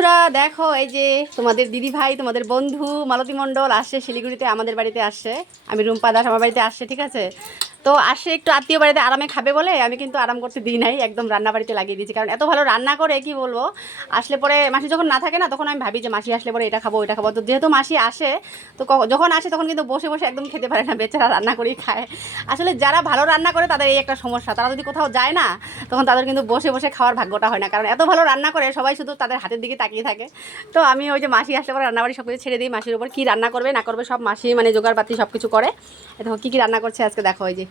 বন্ধুরা দেখো, এই যে তোমাদের দিদি ভাই, তোমাদের বন্ধু মালতী মণ্ডল আসছে শিলিগুড়িতে, আমাদের বাড়িতে আসছে। আমি রুম্পা দাস আমার বাড়িতে আসছে, ঠিক আছে। তো আসে একটু আত্মীয় বাড়িতে আরামে খাবে বলে আমি কিন্তু আরাম করতে দিই নাই, একদম রান্না বাড়িতে লাগিয়ে দিয়েছি। কারণ এত ভালো রান্না করে কি বলবো, আসলে পরে মাসি যখন না থাকে না, তখন আমি ভাবি যে মাসি আসলে পরে এটা খাবো ওইটা খাবো। তো যেহেতু মাসি আসে, তো যখন আসে তখন কিন্তু বসে বসে একদম খেতে পারে না, বেচারা রান্না করেই খায়। আসলে যারা ভালো রান্না করে তাদের এই একটা সমস্যা, তারা যদি কোথাও যায় না, তখন তাদের কিন্তু বসে বসে খাওয়ার ভাগ্যটা হয় না। কারণ এত ভালো রান্না করে সবাই শুধু তাদের হাতের দিকে তাকিয়ে থাকে। তো আমি ওই যে মাসি আসলে পরে রান্নাবাড়ি সব কিছু ছেড়ে দিই, মাসির উপর কী রান্না করবে না করবে সব মাসি মানে জোগাড়পাতি সব কিছু করে। দেখো কী কী রান্না করছে আজকে, দেখো ওই যে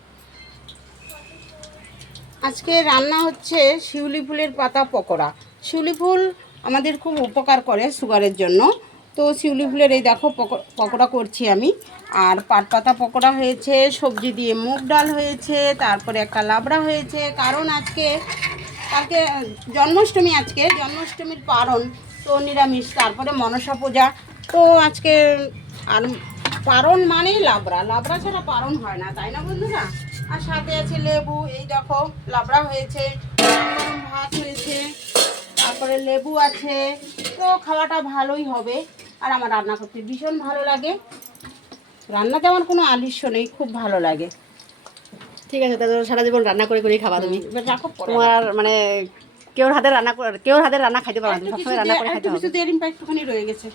আজকে রান্না হচ্ছে শিউলি ফুলের পাতা পকোড়া। শিউলি ফুল আমাদের খুব উপকার করে সুগারের জন্য। তো শিউলি ফুলের এই দেখো পকোড়া করছি আমি। আর পাট পাতা পকোড়া হয়েছে, সবজি দিয়ে মুগ ডাল হয়েছে, তারপরে একটা লাবড়া হয়েছে। কারণ কালকে জন্মাষ্টমী, আজকে জন্মাষ্টমীর পারণ, তো নিরামিষ। তারপরে মনসা পূজা, তো আজকে আর পারণ মানেই লাবড়া, লাবড়া ছাড়া পারণ হয় না, তাই না বন্ধুরা? আর সাথে আছে লেবু, এই দেখো লাবড়া হয়েছে, গরম ভাত হয়েছে, তারপরে লেবু আছে। তো খাওয়াটা ভালোই হবে। আর আমার রান্না করতে ভীষণ ভালো লাগে, রান্নাতে আমার কোনো আলস্য নেই, খুব ভালো লাগে। ঠিক আছে। তাহলে সারা জীবন রান্না করে করেই খাবা তুমি। এবার রাখো, পরে তোমার মানে কেউর হাতের রান্না খাইতে পারো না, তুমি একটু কিছু সবসময় রান্না করে খাইতে একটু হবে। কিছু দিয়ে রিম্পা একটুখানি রয়ে গেছে।